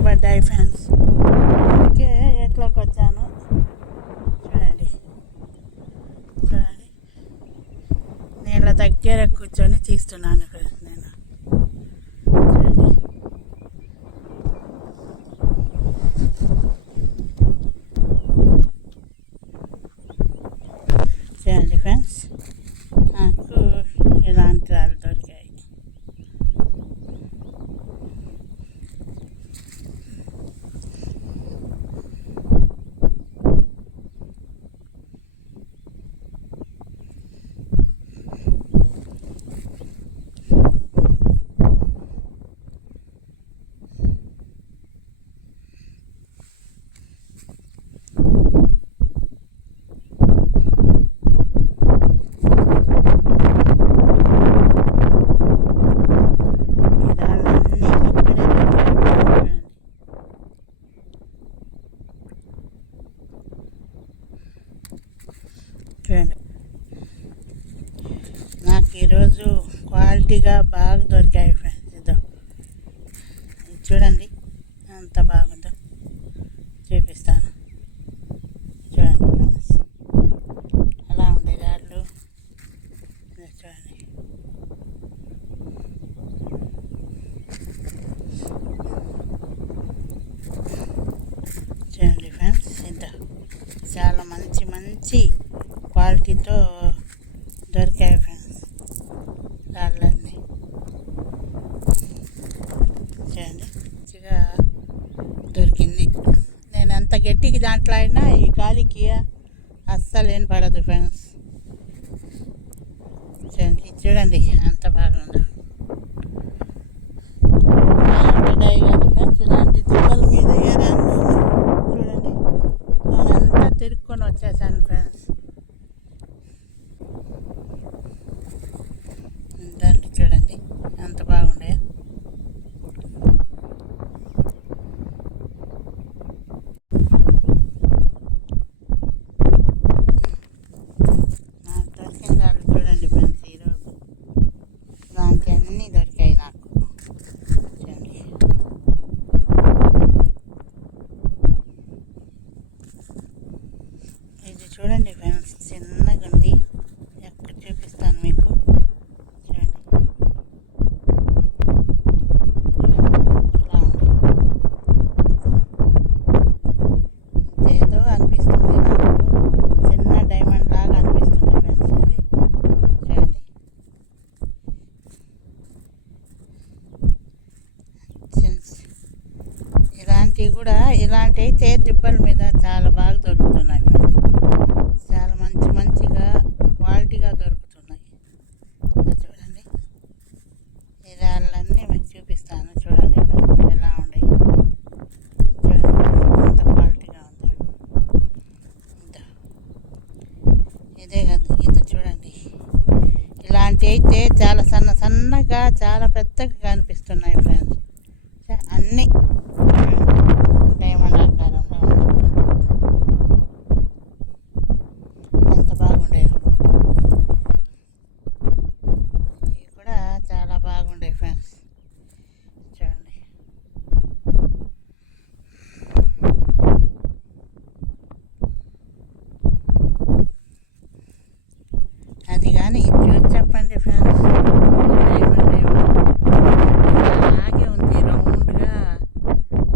వర్షాలు పడ్డాయి ఫ్రెండ్స్. అందుకే ఎట్లోకి వచ్చాను. చూడండి చూడండి, నీళ్ళ దగ్గర కూర్చొని తీస్తున్నాను ఫ్రెండ్స్ నేను. చూడండి చూడండి ఫ్రెండ్స్, నాకు ఇలాంటి రాళ్ళు దొరికాయి. చూడండి, నాకు ఈరోజు క్వాలిటీగా బాగా దొరికాయి ఫ్రెండ్స్. ఇదో చూడండి ఎంత బాగుందో చూపిస్తాను. చూడండి ఫ్రెండ్స్, అలా ఉండే రాళ్ళు చూడండి. చూడండి ఫ్రెండ్స్, ఇదో చాలా మంచి మంచి క్వాలిటీతో దొరికాయి ఫ్రెండ్స్ రాళ్ళన్నీ. చూడండి మంచిగా దొరికింది. నేను ఎంత గట్టికి దాంట్లో అయినా ఈ గాలికి అస్సలు ఏం పడదు ఫ్రెండ్స్. చూడండి చూడండి ఎంత బాగుందో. పడ్డాయి కానీ ఫ్రెండ్స్, ఇలాంటి దిబ్బల మీద ఏదన్నా చూడండి, నేనంతా తిరుక్కొని వచ్చేసాను ఫ్రెండ్స్. చూడండి ఎంత బాగుండే. నాకు దొరికిన రాళ్ళు చూడండి ఫ్రెండ్స్, ఈరోజు ఇలాంటి అన్నీ దొరికాయి నాకు. చూడండి ఇది చూడండి ఫ్రెండ్స్, చిన్నగా ఉంది. ఎక్కడ చూపిస్తాను మీకు. ఇలాంటివి కూడా ఇలాంటి అయితే దిబ్బల మీద చాలా బాగా దొరుకుతున్నాయి ఫ్రెండ్స్. చాలా మంచి మంచిగా క్వాలిటీగా దొరుకుతున్నాయి. చూడండి, ఈ రాళ్ళన్నీ మీకు చూపిస్తాను. చూడండి ఫ్రెండ్స్ ఎలా ఉన్నాయి. చూడండి ఎంత క్వాలిటీగా ఉంది. ఇదే కదా, ఇది చూడండి. ఇలాంటి అయితే చాలా సన్నగా చాలా పెద్దగా కనిపిస్తున్నాయి ఫ్రెండ్స్. అన్నీ డైమండ్ ఆకారంలో ఎంత బాగుండేవి. ఇవి కూడా చాలా బాగుండేవి ఫ్రెండ్స్. చూడండి అది కానీ చూసి చెప్పండి ఫ్రెండ్స్. అలాగే ఉంది రౌండ్గా,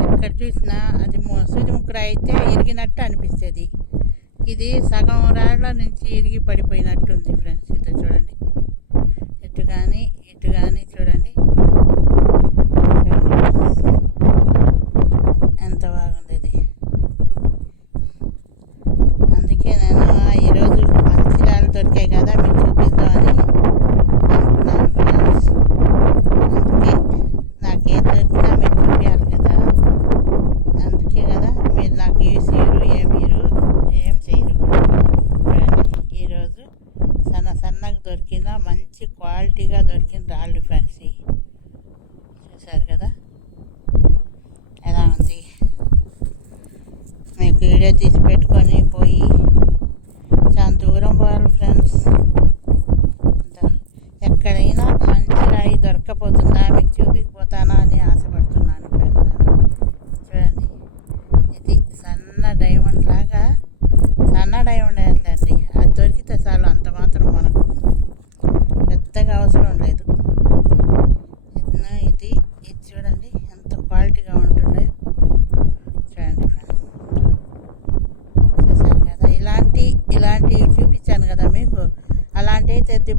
ఎక్కడ చూసినా అది సూది ముక్కర అయితే ఇరిగినట్టు అనిపిస్తుంది. ఇది సగం రాళ్ళ నుంచి ఇరిగి పడిపోయినట్టుంది ఫ్రెండ్స్. ఇది చూడండి, ఇటు కానీ చూడండి ఎంత బాగుంది ఇది. అందుకే నేను ఈరోజు మంచి రాళ్ళు దొరికాయి కదా మీకు చూపిద్దామని అనుకున్నాను ఫ్రెండ్స్. అందుకే నాకేం దొరికినా మీకు చూపించాలి కదా. అందుకే కదా మీరు నాకు ఏం చేయరు. చూడండి, ఈరోజు సన్నగా దొరికిన మంచి క్వాలిటీగా దొరికిన రాళ్ళు ఫ్రెండ్స్. చూసారు కదా ఎలా ఉంది. మీకు వీడియో తీసి పెట్టుకొని పోయి చాలా దూరం పోవాలి ఫ్రెండ్స్. ఎక్కడైనా మంచి రాయి దొరక్కపోతుందా మీకు చూపించకపోతానా అని ఆశపడుతున్నాను ఫ్రెండ్స్.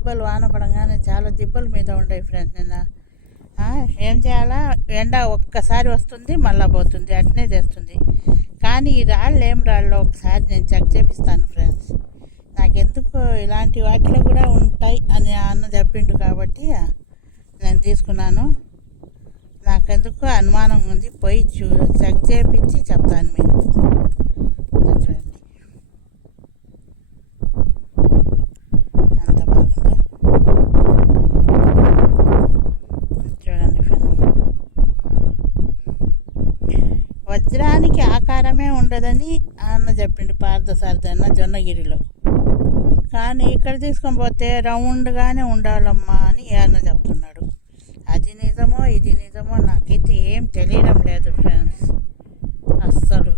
దిబ్బలు వాన పడంగానే చాలా దిబ్బల మీద ఉండే ఫ్రెండ్స్. నిన్న ఏం చేయాలా, ఎండ ఒక్కసారి వస్తుంది మళ్ళీ పోతుంది, అట్నే చేస్తుంది. కానీ ఈ రాళ్ళు ఏం రాళ్ళు ఒకసారి నేను చెక్ చేపిస్తాను ఫ్రెండ్స్. నాకెందుకు ఇలాంటి వాటిలో కూడా ఉంటాయి అని అన్న చెప్పిండు కాబట్టి నేను తీసుకున్నాను. నాకెందుకు అనుమానం ఉంది, పోయి చెక్ చేపించి చెప్తాను మీకు. చూడండి ఎంత బాగుందో. చూడండి ఫ్రెండ్స్, వజ్రానికి ఆకారమే ఉండదని అన్న చెప్పిండు పార్థసారథి అన్న జొన్నగిరిలో. కానీ ఇక్కడ తీసుకొని పోతే రౌండ్గానే ఉండాలమ్మా అని అన్న చెప్తున్నాడు. అది నిజమో ఇది నిజమో నాకైతే ఏం తెలియడం లేదు ఫ్రెండ్స్ అస్సలు.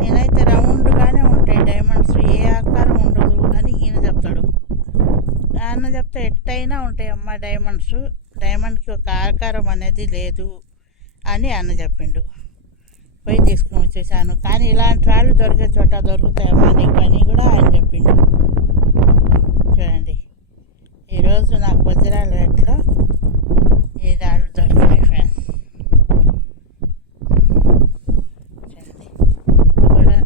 నేనైతే రౌండ్గానే ఉంటాయి డైమండ్స్, ఏ ఆకారం ఉండదు అని ఈయన చెప్తాడు. అన్న చెప్తే ఎట్టయినా ఉంటాయి అమ్మ డైమండ్స్, డైమండ్కి ఒక ఆకారం అనేది లేదు అని అన్న చెప్పిండు. పోయి తీసుకొని వచ్చేసాను. కానీ ఇలాంటి రాళ్ళు దొరికే చోట దొరుకుతాయమ్మా నీకు అని కూడా ఆయన చెప్పిండు. చూడండి, ఈరోజు నాకు వజ్రాల వేటలో ఈ రాళ్ళు దొరికాయి ఫ్రెండ్స్. చూడండి కూడా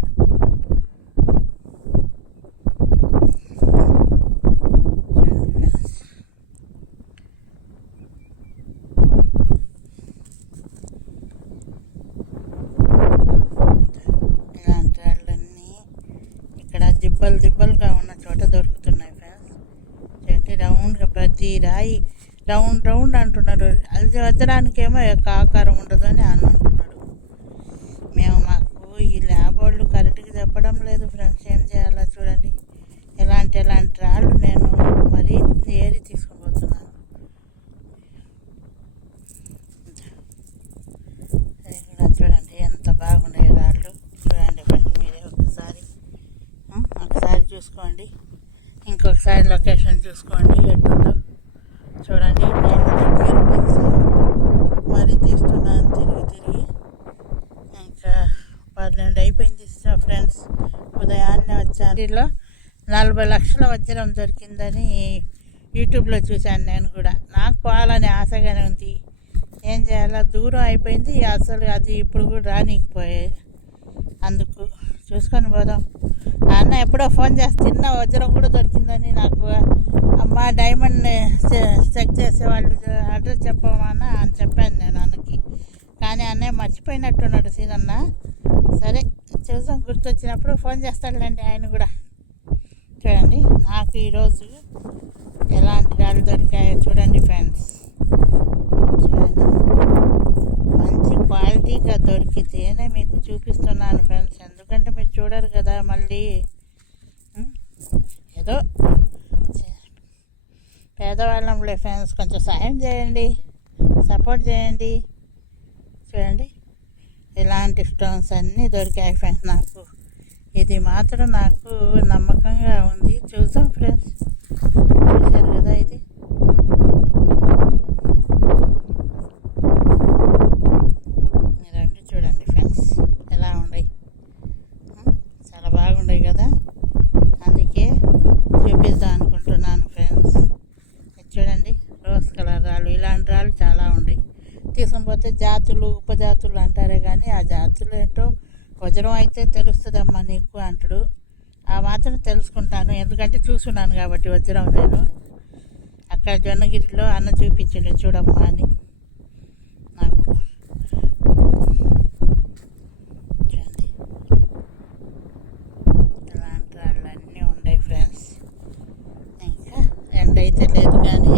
దిబ్బలుగా ఉన్న చోట దొరుకుతున్నాయి ఫ్రెండ్స్. చూడండి రౌండ్గా ప్రతి రాయి రౌండ్ అంటున్నారు. అది వద్దడానికేమో యొక్క ఆకారం ఉండదు అని అని అంటున్నాడు. మాకు ఈ ల్యాబ్ వాళ్ళు కరెక్ట్గా చెప్పడం లేదు ఫ్రెండ్స్, ఏం చేయాలో చూడండి. ఎలాంటి రాళ్ళు నేను మరీ ఏరి తీసుకుపోతున్నాను. అది కూడా చూడండి ఎంత బాగున్నాయి రాళ్ళు. చూడండి ఫ్రెండ్స్, మీరే ఒకసారి చూసుకోండి, ఇంకొకసారి లొకేషన్ చూసుకోండి ఎట్టుందో చూడండి. నేను దగ్గరకు వచ్చి మరీ తీస్తున్నాను తిరిగి. ఇంకా 12 అయిపోయింది ఫ్రెండ్స్. ఉదయాన్నే వచ్చాను. దీనిలో 40 లక్షల వజ్రం దొరికిందని యూట్యూబ్లో చూశాను. నేను కూడా నాకు పోవాలని ఆశగానే ఉంది. ఏం చేయాలో దూరం అయిపోయింది అసలు, అది ఇప్పుడు కూడా రానీకపోయాయి. అందుకు చూసుకొని పోదాం. అన్న ఎప్పుడో ఫోన్ చేసి చిన్న వజ్రం కూడా దొరికిందని నాకు. అమ్మ డైమండ్ చెక్ చేసేవాళ్ళు అడ్రస్ చెప్పమన్నా అని చెప్పాను నేను అన్నకి. కానీ అన్నయ్య మర్చిపోయినట్టున్నాడు సీనన్న. సరే చూసాం, గుర్తొచ్చినప్పుడు ఫోన్ చేస్తాడులేండి ఆయన కూడా. చూడండి నాకు ఈరోజు ఎలాంటి రాళ్ళు దొరికాయో చూడండి ఫ్రెండ్స్. చూడండి మంచి క్వాలిటీగా దొరికితేనే మీకు చూపిస్తున్నాను ఫ్రెండ్స్. ఎందుకంటే మీరు చూడరు కదా మళ్ళీ. ఏదో పేదవాళ్ళంలే ఫ్రెండ్స్, కొంచెం సాయం చేయండి, సపోర్ట్ చేయండి. చూడండి ఇలాంటి స్టోన్స్ అన్నీ దొరికాయి ఫ్రెండ్స్ నాకు. ఇది మాత్రం నాకు నమ్మకంగా ఉంది. చూద్దాం ఫ్రెండ్స్, చూశారు కదా ఇది. రండి చూడండి ఫ్రెండ్స్ ఎలా ఉన్నాయి, చాలా బాగున్నాయి కదా. అందుకే చూపిద్దాం అనుకుంటున్నాను ఫ్రెండ్స్. చూడండి రోజ్ కలర్ రాళ్ళు, ఇలాంటి రాళ్ళు చాలా ఉన్నాయి. తీసుకుపోతే జాతులు ఉపజాతులు అంటారే కానీ ఆ జాతులు ఏంటో వజ్రం అయితే తెలుస్తుందమ్మా నీకు అంటాడు. ఆ మాత్రం తెలుసుకుంటాను, ఎందుకంటే చూసున్నాను కాబట్టి వజ్రం. నేను అక్కడ జొన్నగిరిలో అన్న చూపించండి చూడమ్మా అని నాకు. చూడండి ఇలాంటి రాళ్ళు అన్నీ ఉన్నాయి ఫ్రెండ్స్. ఇంకా ఎండ అయితే లేదు కానీ